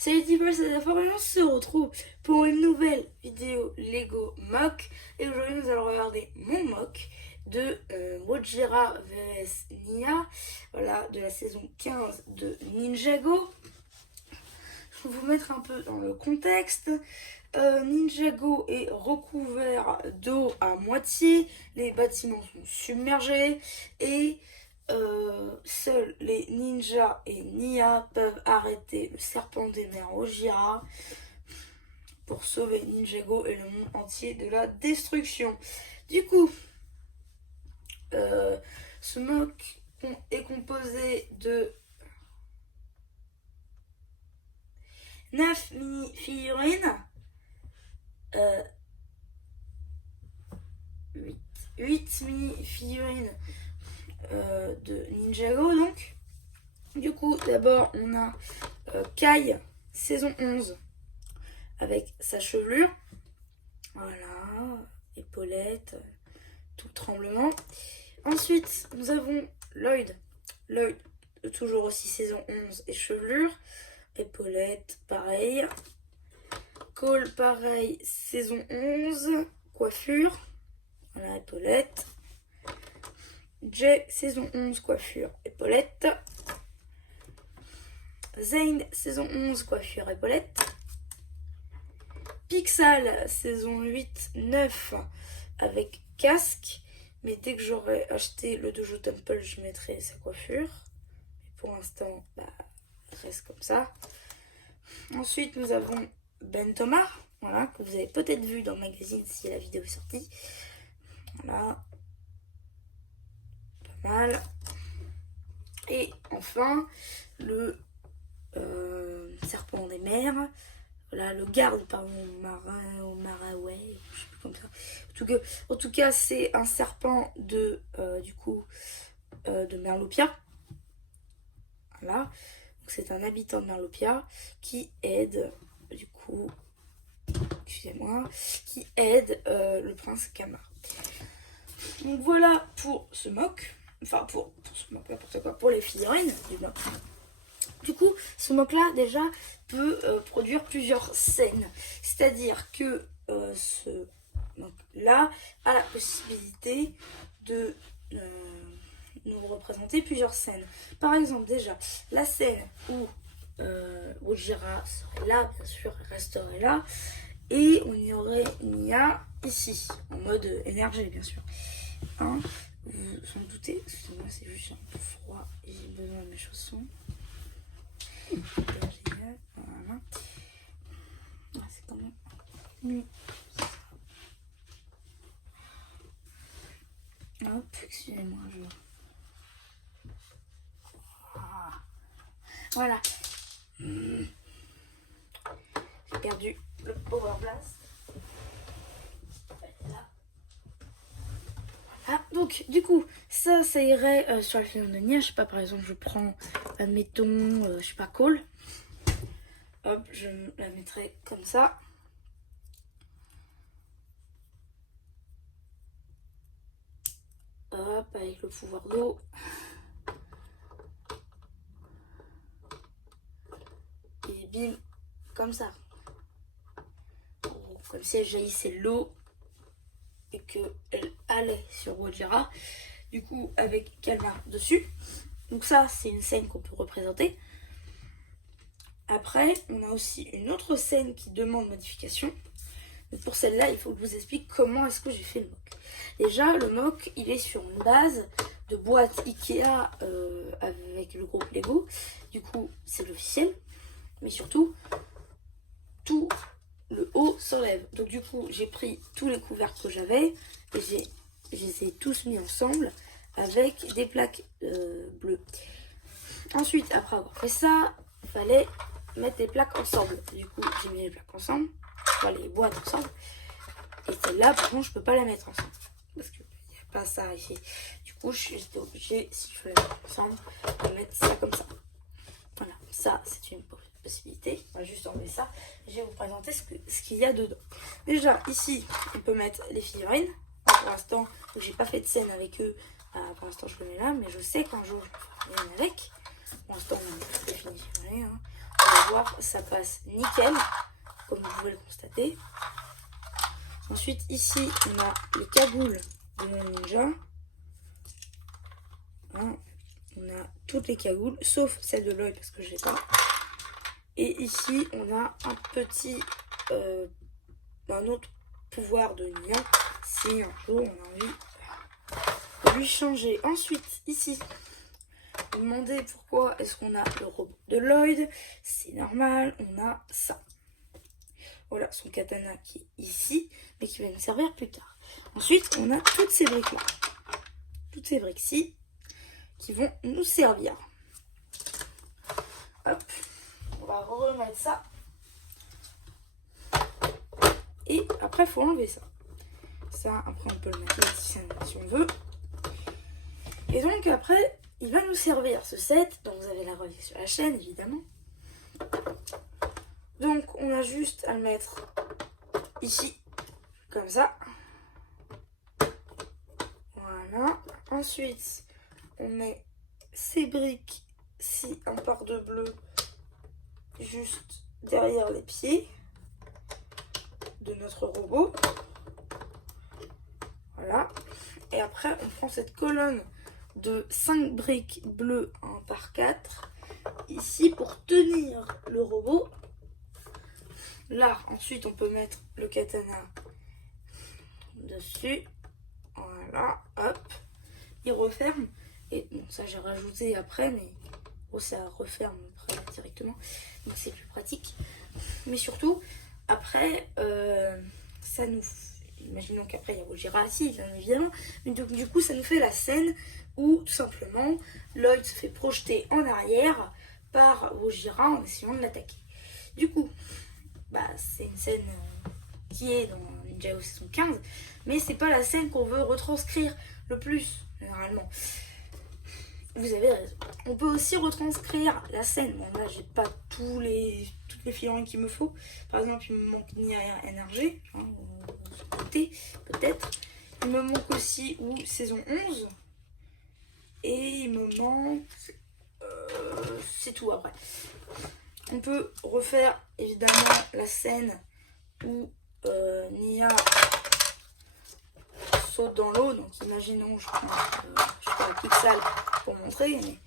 Salut People, c'est la on se retrouve pour une nouvelle vidéo Lego Mock. Et aujourd'hui nous allons regarder mon mock de Gojira vs Nia, voilà, de la saison 15 de Ninjago. Je vais vous mettre un peu dans le contexte. Ninjago est recouvert d'eau à moitié, les bâtiments sont submergés et seuls les ninjas et Nia peuvent arrêter le serpent des mers Ojira pour sauver Ninjago et le monde entier de la destruction. Du coup, ce mock est composé de 9 mini-figurines, 8 mini-figurines de Ninjago donc. Du coup, d'abord on a Kai saison 11 avec sa chevelure, voilà, épaulettes, tout tremblement. Ensuite nous avons Lloyd toujours aussi saison 11 et chevelure, épaulettes pareil. Cole pareil saison 11, coiffure, voilà, épaulettes. Jay saison 11, coiffure, épaulette. Zane saison 11, coiffure, épaulette. Pixal saison 8, 9 avec casque. Mais dès que j'aurai acheté le Dojo Temple, je mettrai sa coiffure. Mais pour l'instant, reste comme ça. Ensuite, nous avons Ben Thomas, voilà, que vous avez peut-être vu dans le magazine si la vidéo est sortie. Voilà. Pas mal. Et enfin, le serpent des mers. Voilà, le garde, pardon, Maraway, je sais plus comme ça. En tout cas, c'est un serpent de, de Merlopia. Voilà. Donc, c'est un habitant de Merlopia qui aide, du coup, excusez-moi, qui aide le prince Kamar. Donc voilà pour ce mock. Enfin, pour ce mock, n'importe quoi, pour les figurines du mock. Du coup, ce mock-là, déjà, peut produire plusieurs scènes. C'est-à-dire que ce mock-là a la possibilité de nous représenter plusieurs scènes. Par exemple, déjà, la scène où Ojira serait là, bien sûr, resterait là. Et on y aurait Nia ici, en mode énergie, bien sûr. Hein, vous en doutez, excusez-moi, c'est juste un peu froid et j'ai besoin de mes chaussons. Voilà. C'est quand même mieux. Hop, excusez-moi, voilà. J'ai perdu le Power Blast. Ah, donc, du coup, ça irait sur la figurine de Nia. Je sais pas, par exemple, je prends, admettons, je sais pas, Cole. Hop, je la mettrai comme ça. Hop, avec le pouvoir d'eau. Et bim, comme ça. Comme si elle jaillissait de l'eau et qu'elle allait sur Gojira, du coup avec Kalmar dessus. Donc ça, c'est une scène qu'on peut représenter. Après, on a aussi une autre scène qui demande modification. Mais pour celle-là, il faut que je vous explique comment est-ce que j'ai fait le mock. Déjà, le mock, il est sur une base de boîte Ikea avec le groupe Lego. Du coup, c'est l'officiel. Mais surtout, tout le haut s'enlève. Donc du coup, j'ai pris tous les couvercles que j'avais et je les ai tous mis ensemble avec des plaques bleues. Ensuite, après avoir fait ça, il fallait mettre les plaques ensemble. Du coup, j'ai mis les plaques ensemble, enfin les boîtes ensemble. Et celle-là, par contre, je peux pas la mettre ensemble parce qu'il n'y a pas ça ici. Du coup, j'étais obligée, si je veux la mettre ensemble, de mettre ça comme ça. Voilà, ça, c'est une possibilité. On va juste enlever ça. Je vais vous présenter ce qu'il y a dedans. Déjà, ici, on peut mettre les figurines. Pour l'instant, j'ai pas fait de scène avec eux. Pour l'instant, je le mets là, mais je sais qu'un jour, je vais faire une avec. Pour l'instant, on a défini figurines. Hein. Vous allez voir, ça passe nickel, comme vous pouvez le constater. Ensuite, ici, on a les cagoules de mon ninja. Hein, on a toutes les cagoules, sauf celle de l'œil parce que je l'ai pas. Et ici, on a un petit, un autre pouvoir de Nia. Si un jour on a envie de lui changer. Ensuite, ici, vous vous demandez pourquoi est-ce qu'on a le robot de Lloyd. C'est normal, on a ça. Voilà, son katana qui est ici, mais qui va nous servir plus tard. Ensuite, on a toutes ces briques-là. Toutes ces briques-ci qui vont nous servir. Hop, on va remettre ça. Et après, il faut enlever ça. Ça, après, on peut le mettre ici si on veut. Et donc, après, il va nous servir ce set. Donc, vous avez la revue sur la chaîne, évidemment. Donc, on a juste à le mettre ici, comme ça. Voilà. Ensuite, on met ces briques-ci, un par de bleu, juste derrière les pieds de notre robot. Voilà. Et après, on prend cette colonne de 5 briques bleues 1 par 4 ici pour tenir le robot. Là, ensuite, on peut mettre le katana dessus. Voilà, hop. Il referme. Et bon, ça, j'ai rajouté après, mais oh, ça referme après directement. Donc, c'est plus pratique. Mais surtout, après, ça nous... Imaginons qu'après, il y a Gojira assis, bien évidemment. Mais donc, du coup, ça nous fait la scène où, tout simplement, Lloyd se fait projeter en arrière par Gojira en essayant de l'attaquer. Du coup, bah, c'est une scène qui est dans Ninja saison 15, mais c'est pas la scène qu'on veut retranscrire le plus, généralement. Vous avez raison. On peut aussi retranscrire la scène. Bon, là, j'ai pas toutes les figurines qu'il me faut. Par exemple, il me manque Nia NRG, hein, côté, peut-être. Il me manque aussi saison 11. Et il me manque... c'est tout après. On peut refaire évidemment la scène où Nia saute dans l'eau. Donc imaginons, je prends la pixel pour montrer, mais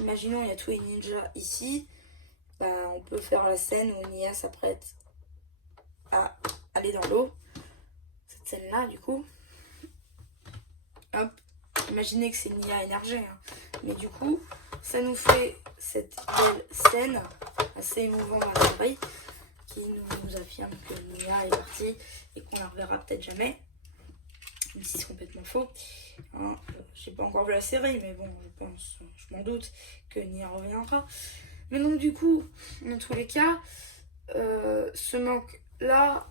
imaginons il y a tous les ninjas ici. Bah, on peut faire la scène où Nia s'apprête à aller dans l'eau. Cette scène là du coup. Hop. Imaginez que c'est Nia énergie, hein. Mais du coup, ça nous fait cette belle scène assez émouvante à l'oreille qui nous affirme que Nia est partie et qu'on la reverra peut-être jamais. Même si c'est complètement faux. Hein, j'ai pas encore vu la série, mais bon, je m'en doute que Nia reviendra. Mais donc du coup, dans tous les cas, ce manque-là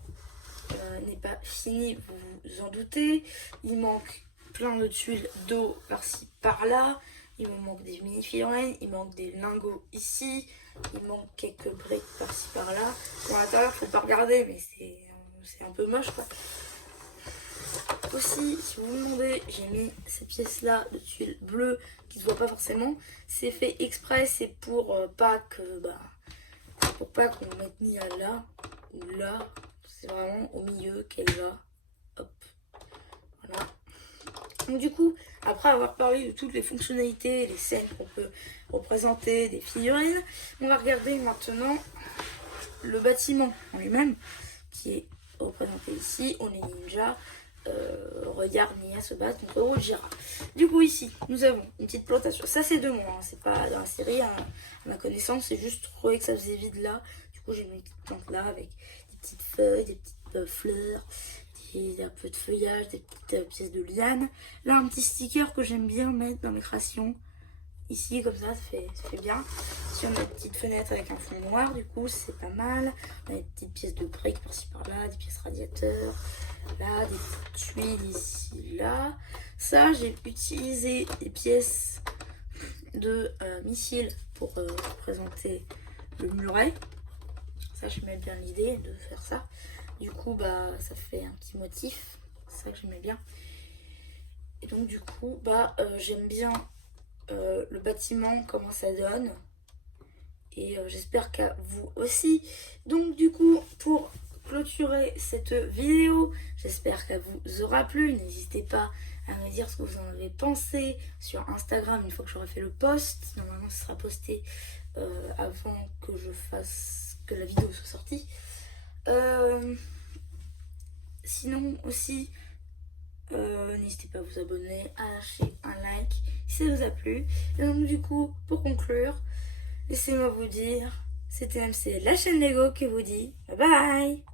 n'est pas fini, vous vous en doutez. Il manque plein de tuiles d'eau par-ci par-là, il me manque des mini-figurines, il manque des lingots ici, il manque quelques briques par-ci par-là. Bon, à l'intérieur, faut pas regarder, mais c'est un peu moche quoi. Aussi, si vous vous demandez, j'ai mis cette pièce là de tuiles bleues qui se voit pas forcément. C'est fait exprès, c'est pour pas qu'on mette Nia là ou là. C'est vraiment au milieu qu'elle va. Hop. Voilà. Donc du coup, après avoir parlé de toutes les fonctionnalités, les scènes qu'on peut représenter, des figurines, on va regarder maintenant le bâtiment en lui-même, qui est représenté ici. On est ninja. Regarde Nia se battre contre Gojira. Du coup ici, nous avons une petite plantation. Ça c'est de moi, hein. C'est pas dans la série, hein. À ma connaissance, c'est juste trouvé que ça faisait vide là. Du coup j'ai mis une petite plante là avec des petites feuilles, des petites fleurs, un peu de feuillage, des petites pièces de liane. Là, un petit sticker que j'aime bien mettre dans mes créations. Ici, comme ça fait bien. Ici, on a une petite fenêtre avec un fond noir, du coup, c'est pas mal. On a des petites pièces de briques par-ci par-là, des pièces radiateurs. Là, des petites tuiles ici, là. Ça, j'ai utilisé des pièces de missiles pour représenter le muret. Ça, j'aimais bien l'idée de faire ça. Du coup, bah, ça fait un petit motif. C'est ça que j'aimais bien. Et donc, du coup, bah, j'aime bien le bâtiment, comment ça donne. Et j'espère qu'à vous aussi. Donc du coup, pour clôturer cette vidéo, j'espère qu'elle vous aura plu. N'hésitez pas à me dire ce que vous en avez pensé sur Instagram une fois que j'aurai fait le post. Normalement, ce sera posté avant que que la vidéo soit sortie. Sinon aussi, n'hésitez pas à vous abonner, à lâcher un like si ça vous a plu. Et donc du coup, pour conclure, laissez-moi vous dire, c'était MC, la chaîne Lego, qui vous dit bye bye.